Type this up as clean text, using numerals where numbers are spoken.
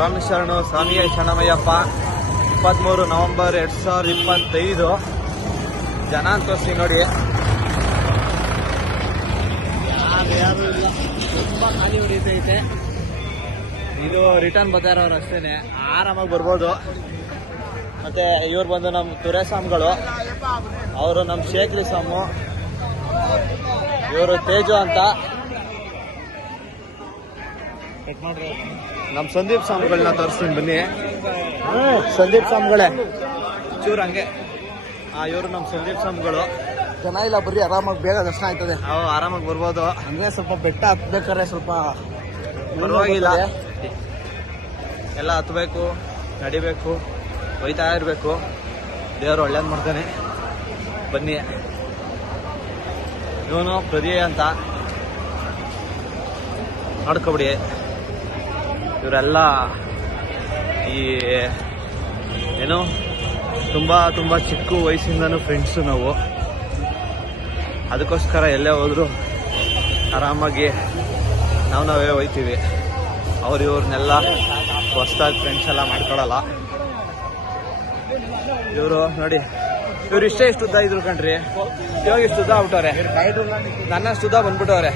ಸ್ವಾಮಿ ಶರಣು ಸ್ವಾಮಿಯೇ ಶರಣಮಯ್ಯಪ್ಪ 23 ನವೆಂಬರ್ 2025 ಜನ ಅಂತ ತೋರಿಸಿ ನೋಡಿ. ಯಾರು ಇಲ್ಲ, ತುಂಬ ಖಾಲಿ ಉಳಿತೈತೆ. ಇದು ರಿಟರ್ನ್ ಬರ್ತಾರವ್ರು ಅಷ್ಟೇನೆ, ಆರಾಮಾಗಿ ಬರ್ಬೋದು. ಮತ್ತೆ ಇವ್ರು ಬಂದು ನಮ್ಮ ತುರೆ ಸ್ವಾಮಿಗಳು, ಅವರು ನಮ್ಮ ಶೇಖ್ರಿ ಸ್ವಾಮು, ಇವರು ತೇಜು ಅಂತ. ನಮ್ಮ ಸಂದೀಪ್ ಸ್ವಾಮಿಗಳನ್ನ ತೋರಿಸ್ತೀನಿ ಬನ್ನಿ. ಸಂದೀಪ್ ಸ್ವಾಮಿಗಳೇ ಚೂರು ಹಂಗೆ. ಇವರು ನಮ್ಮ ಸಂದೀಪ್ ಸ್ವಾಮಿಗಳು. ಜನ ಇಲ್ಲ, ಬರ್ರಿ ಆರಾಮಾಗಿ ಬೇಗ ದರ್ಶನ ಆಯ್ತದೆ. ಆರಾಮಾಗಿ ಬರ್ಬೋದು. ಅಂದ್ರೆ ಸ್ವಲ್ಪ ಬೆಟ್ಟ ಹತ್ಬೇಕಾದ್ರೆ ಸ್ವಲ್ಪ ಪರವಾಗಿಲ್ಲ, ಎಲ್ಲ ಹತ್ಬೇಕು, ನಡಿಬೇಕು, ಒಯ್ತಾ ಇರಬೇಕು. ದೇವರು ಒಳ್ಳೇದು ಮಾಡ್ತಾನೆ. ಬನ್ನಿ. ಇವನು ಪ್ರದಿ ಅಂತ ನೋಡ್ಕೊಬಿಡಿ. ಇವರೆಲ್ಲ ಈ ಏನು ತುಂಬ ಚಿಕ್ಕ ವಯಸ್ಸಿಂದನೂ ಫ್ರೆಂಡ್ಸು ನಾವು. ಅದಕ್ಕೋಸ್ಕರ ಎಲ್ಲೇ ಹೋದ್ರು ಆರಾಮಾಗಿ ನಾವೇ ಹೋಯ್ತೀವಿ. ಇವ್ರನ್ನೆಲ್ಲ ಹೊಸ್ದಾಗಿ ಫ್ರೆಂಡ್ಸ್ ಎಲ್ಲ ಮಾಡ್ಕೊಳಲ್ಲ. ಇವರು ನೋಡಿ, ಇವ್ರು ಇಷ್ಟೇ ಉದ್ದ ಇದ್ರು ಕಣ್ರಿ. ಇವಾಗ ಇಷ್ಟು ಉದ್ದ ಆಗ್ಬಿಟ್ಟವ್ರೆ, ನನ್ನಷ್ಟು ಉದ್ದ ಬಂದ್ಬಿಟ್ಟವ್ರೆ.